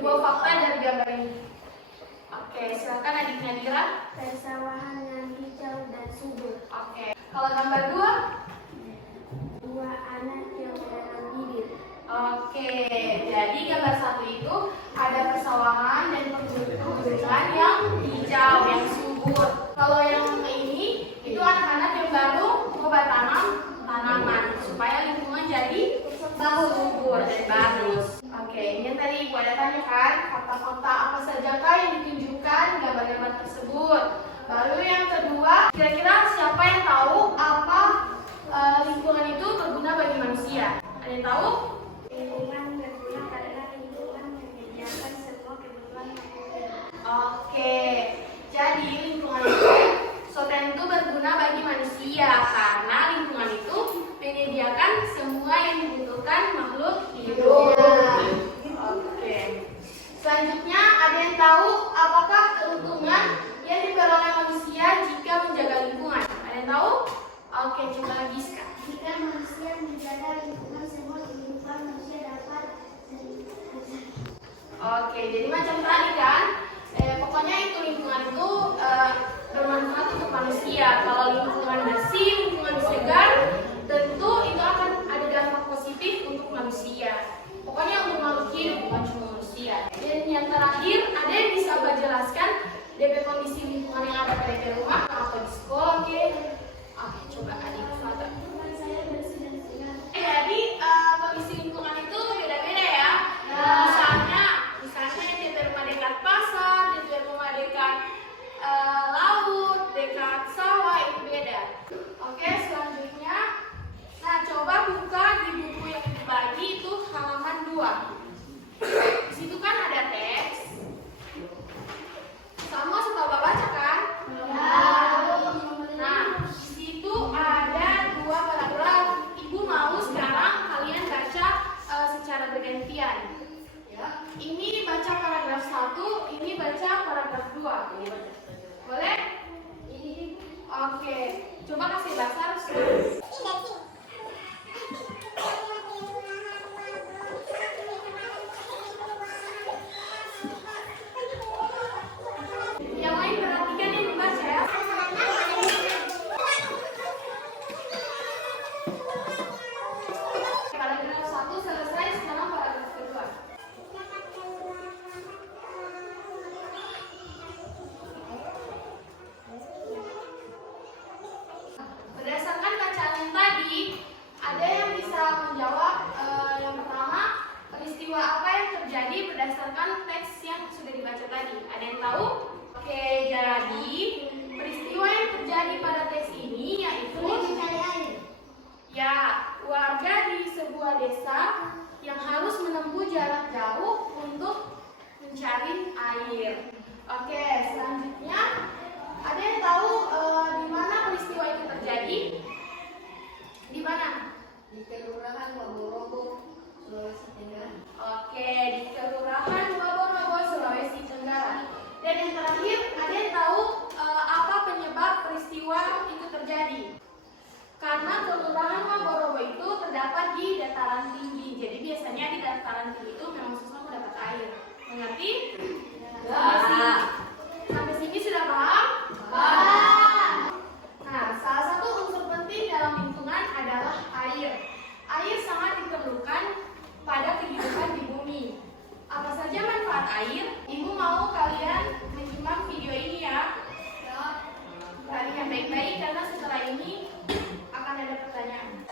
Dua fakta dari gambar ini. Oke, silakan adik Nadira. Persawahan yang hijau dan subur. Oke, kalau gambar 2? Dua anak yang menanam bibit. Oke, jadi gambar 1 itu ada persawahan dan perkebunan yang hijau, yang subur. Kalau yang ini, itu anak-anak yang baru coba tanam tanaman supaya lingkungan jadi subur dan bagus. Oke, ini yang tadi Ibu ada tanyakan, fakta-fakta apa sajakah yang ditunjukkan gambar-gambar tersebut. Lalu yang kedua, kira-kira siapa yang tahu apa lingkungan itu berguna bagi manusia? Ada yang tahu? Lingkungan berguna karena lingkungan menyediakan semua kebutuhan manusia. Oke, jadi lingkungan itu tentu berguna bagi manusia karena lingkungan itu menyediakan semua yang dibutuhkan makhluk hidup. Oke. Selanjutnya ada yang tahu apakah keuntungan yang diperoleh manusia jika menjaga lingkungan? Ada yang tahu? Oke, coba lagi Giska. Jika manusia menjaga lingkungan, semua kehidupan manusia dapat terjaga. Oke, jadi macam tadi kan, pokoknya itu lingkungan itu bermanfaat untuk manusia. Kalau lingkungan bersih, lingkungan segar, tentu itu akan ada dampak positif untuk manusia. Pokoknya untuk makhluk hidup, bukan cuma manusia. Dan yang terakhir, ada yang bisa Mbak jelaskan DP kondisi lingkungan yang ada pada rumah atau di sekolah, oke? Oke, coba adik Fata. Jadi kondisi lingkungan itu beda-beda ya. Misalnya di rumah dekat pasar, di rumah dekat laut, dekat sawah itu beda. Oke, selanjutnya, nah coba buka di buku yang dibagi itu halaman 2. Di situ kan ada teks. Kamu suka baca kan? Nah, di situ ada 2 paragraf. Ibu mau sekarang kalian baca secara bergantian. Ini baca paragraf 1, ini baca paragraf 2. Boleh? Oke, coba kasih Basar. Yang lain perhatikan yang dibaca ya. Paragraf 1 selesai, sekarang paragraf kedua. Berdasarkan bacaan yang tadi, ada yang bisa menjawab. Yang pertama, peristiwa apa yang terjadi berdasarkan teks yang sudah dibaca tadi? Ada yang tahu? Oke, jadi peristiwa yang terjadi pada teks ini yaitu warga di sebuah desa yang harus menempuh jarak jauh untuk mencari air. Oke, selanjutnya ada yang tahu di mana peristiwa itu terjadi? Di mana? Di Kelurahan Waborogo, Sulawesi Tenggara. Oke, di Kelurahan Waborogo, Sulawesi Tenggara. Dan yang terakhir, ada yang tahu apa penyebab peristiwa itu terjadi? Karena Kelurahan Waborogo itu terdapat di dataran tinggi. Jadi biasanya di dataran tinggi itu memang susah mendapat air. Mengerti? Sampai sini sudah paham? Nah, salah satu unsur penting dalam lingkungan adalah air. Air sangat diperlukan pada kehidupan di bumi. Apa saja manfaat air? Ibu mau kalian menyimak video ini ya. Perhatikan baik-baik karena setelah ini akan ada pertanyaan.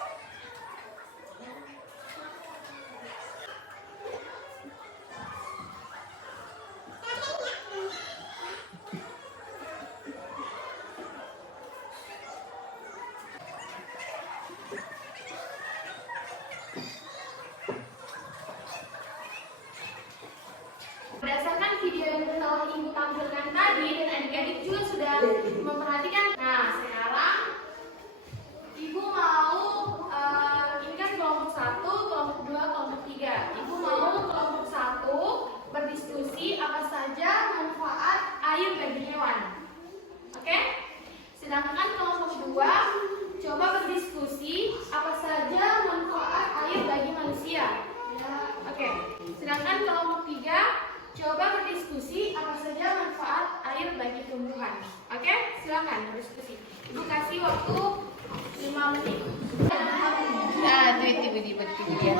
Berdasarkan video yang telah Ibu tampilkan tadi dan adik-adik juga sudah memperhatikan. Nah, sekarang Ibu mau ini kan kelompok 1, kelompok 2, kelompok 3. Ibu mau kelompok 1 berdiskusi apa saja manfaat air bagi hewan. Oke? Sedangkan kelompok 2 coba berdiskusi apa saja manfaat air bagi manusia. Oke. Sedangkan kelompok 3 Coba berdiskusi apa saja manfaat air bagi tumbuhan. Oke, silakan berdiskusi. Ibu kasih waktu 5 menit. Nah, itu tiba-tiba dia.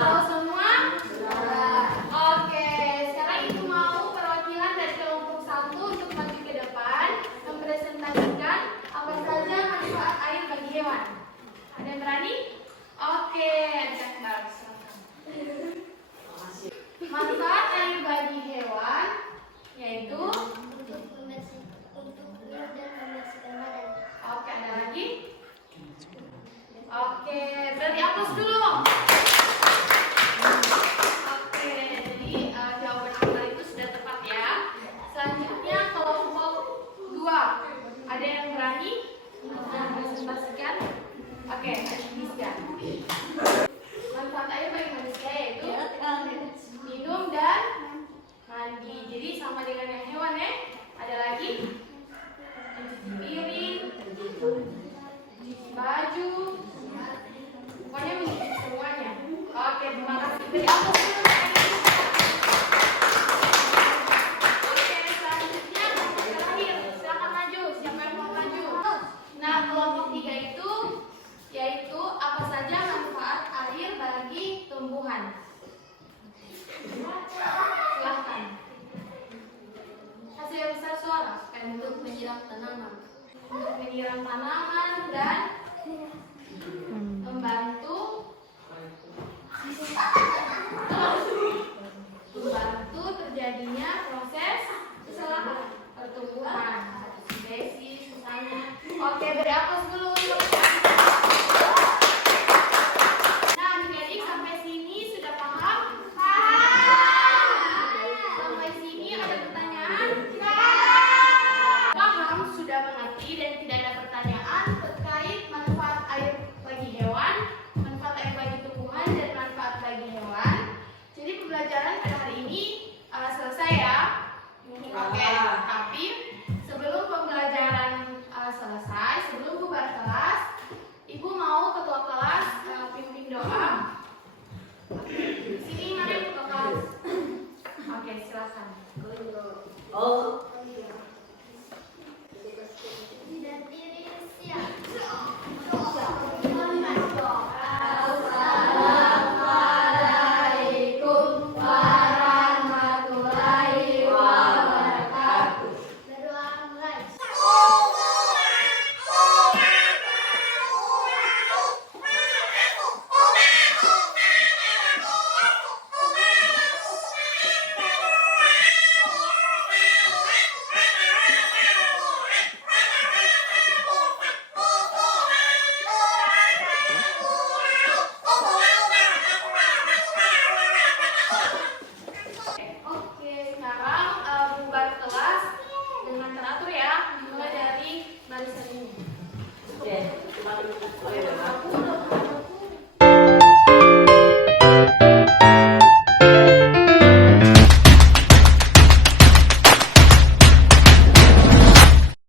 Tahu semua? Oke, sekarang Ibu mau perwakilan dari kelompok 1 untuk maju ke depan mempresentasikan apa saja manfaat air bagi hewan. Ada yang berani? Oke, Akbar, silakan. Manfaat air bagi hewan yaitu Untuk minum dan membersihkan badan. oke, ada lagi? Oke, berarti aplaus dulu. Oke, jadi jawaban Akbar itu sudah tepat ya. Selanjutnya kelompok 2. Ada yang berani mempresentasikan? Oke, Nisga. Manfaat air bagi manusia yaitu minum dan mandi. Jadi sama dengan yang hewan ya. Ada lagi? Mencuci piring, cuci baju, pokoknya mencuci semuanya. Oke, terima kasih. Beri aplaus dulu.